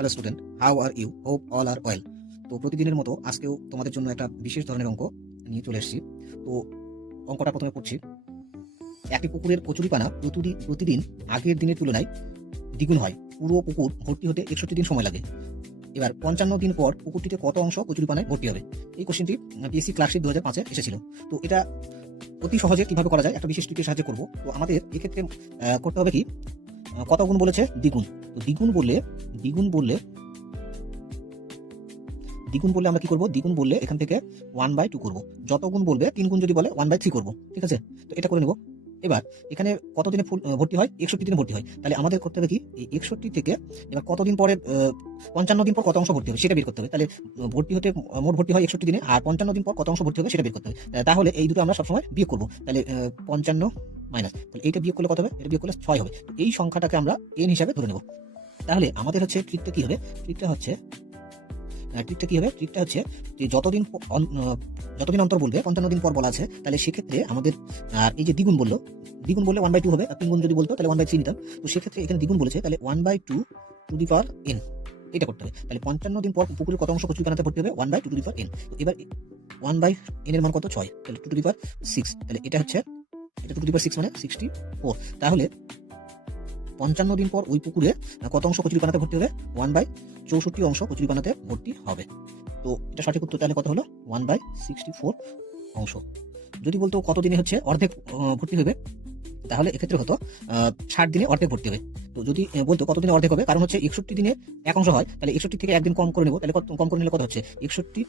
Hello student, how are you? Hope all are well. তো প্রতিদিনের মতো আজকেও তোমাদের জন্য একটা বিশেষ ধরনের অঙ্ক নিয়ে চলে এসেছি। তো অঙ্কটা প্রথমে পড়ছি। একটি পুকুরের কচুরিপানা প্রতিদিন আগের দিনের তুলনায় দ্বিগুণ হয়। পুরো পুকুর ভর্তি হতে 61 দিন সময় লাগে। এবার 55 দিন পর পুকুরটিতে কত অংশ কচুরিপানায় ভর্তি হবে? এই কোশ্চেনটি পিএসসি ক্লার্কশিপ 2005-এ এসেছিল। তো এটা অতি সহজে কিভাবে করা যায় একটা বিশেষ ট্রিকের সাহায্যে করব। তো আমাদের এক্ষেত্রে করতে হবে কি, কত গুণ বলেছে? দ্বিগুণ। তো দ্বিগুণ বললে আমরা কি করব? দ্বিগুণ বললে এখান থেকে 1/2 করব। যত গুণ বলবে 3 গুণ যদি বলে 1/3 করব। ঠিক আছে, তো এটা করে নেব। এবার এখানে কত দিনে ভর্তি হয়? 61 দিনে ভর্তি হয়। তাহলে আমাদের করতে হবে কি, এই 61 থেকে এবার কতদিন পরে 55 দিন পর কত অংশ ভর্তি হবে সেটা বের করতে হবে। তাহলে ভর্তি হতে মোট ভর্তি হয় 61 দিনে, আর 55 দিন পর কত অংশ ভর্তি হবে সেটা বের করতে হবে। তাহলে এই দুটো আমরা সবসময় বিয়োগ করব। তাহলে 55 মাইনাস, তাহলে এইটা বিয়োগ করলে কত হবে? এটা বিয়োগ করলে 6 হবে। তো এই সংখ্যাটাকে আমরা n হিসাবে ধরে নেব। তাহলে আমাদের হচ্ছে ট্রিকটা কি হবে? ট্রিকটা হচ্ছে যে যতদিন অন্তর বলবে, 55 দিন পর বলা আছে, তাহলে সেক্ষেত্রে আমাদের এই যে দ্বিগুণ বললে 1/2 হবে। আর 3 গুণ যদি বলতো তাহলে 1/3 নিতাম। তো সেক্ষেত্রে এখানে দ্বিগুণ বলেছে, তাহলে 1/2 টু দি পাওয়ার n এটা করতে হবে। তাহলে 55 দিন পর পুকুরের কত অংশ কচুরিপানাতে ভর্তি হবে? 1/2 টু দি পাওয়ার n। তো এবার 1/n এর মান কত? 6। তাহলে 2 টু দি পাওয়ার 6। তাহলে এটা 2 টু দি পাওয়ার 6 মানে 64। তাহলে 55 দিন পর ওই পুকুরে কত অংশ কচুরিপানাতে ভর্তি হবে? 1/64 অংশ কচুরিপানাতে ভর্তি হবে। তো এটা সঠিক উত্তর। তাহলে কত হলো? 1/64 অংশ। যদি বলতো কত দিনে হচ্ছে অর্ধেক ভর্তি হবে, তাহলে এক্ষেত্রে হতো 60 দিনে অর্ধেক ভর্তি হবে। তো যদি বলতো কত দিনে অর্ধেক হবে, কারণ হচ্ছে 61 দিনে এক অংশ হয়, তাহলে 61 থেকে একদিন কম করে নেব। তাহলে কম করে নিলে কত হচ্ছে? 61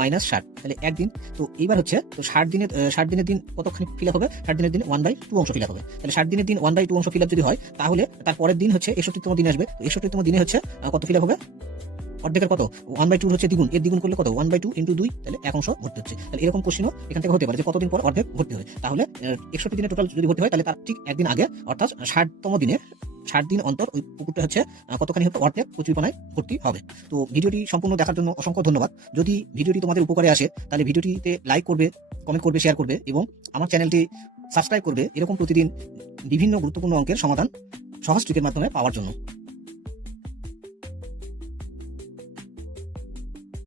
মাইনাস 60, তাহলে একদিন। তো এইবার হচ্ছে, তো 60 দিনের দিন কতখানি ফিল আপ হবে? 60 দিনের দিন 1/2 অংশ ফিল আপ হবে। তাহলে 60 দিনের দিন 1/2 অংশ ফিল আপ যদি হয়, তাহলে তার পরের দিন হচ্ছে 61তম দিন আসবে। তো 61তম দিনে হচ্ছে কত ফিল আপ হবে? অর্ধেকের কত? 1/2 হচ্ছে দ্বিগুণ, এর দ্বিগুণ করলে কত? 1/2 ইন্টু 2, তাহলে এক অংশ ভর্তি হচ্ছে। তাহলে এরকম কোশ্চেনও এখান থেকে হতে পারে যে কতদিন পর অর্ধেক ভর্তি হবে। তাহলে 61 দিনে টোটাল যদি ভর্তি হয়, তাহলে তার ঠিক একদিন আগে, অর্থাৎ 60তম দিনে, 60 দিন অন্তর ওই পুকুরটা হচ্ছে কতখানি হতো? অর্ধেক কচুরিপানায় ভর্তি হবে। তো ভিডিওটি সম্পূর্ণ দেখার জন্য অসংখ্য ধন্যবাদ। যদি ভিডিওটি তোমাদের উপকারে আসে, তাহলে ভিডিওটিতে লাইক করবে, কমেন্ট করবে, শেয়ার করবে এবং আমার চ্যানেলটি সাবস্ক্রাইব করবে এরকম প্রতিদিন বিভিন্ন গুরুত্বপূর্ণ অঙ্কের সমাধান সহজ ট্রিকের মাধ্যমে পাওয়ার জন্য।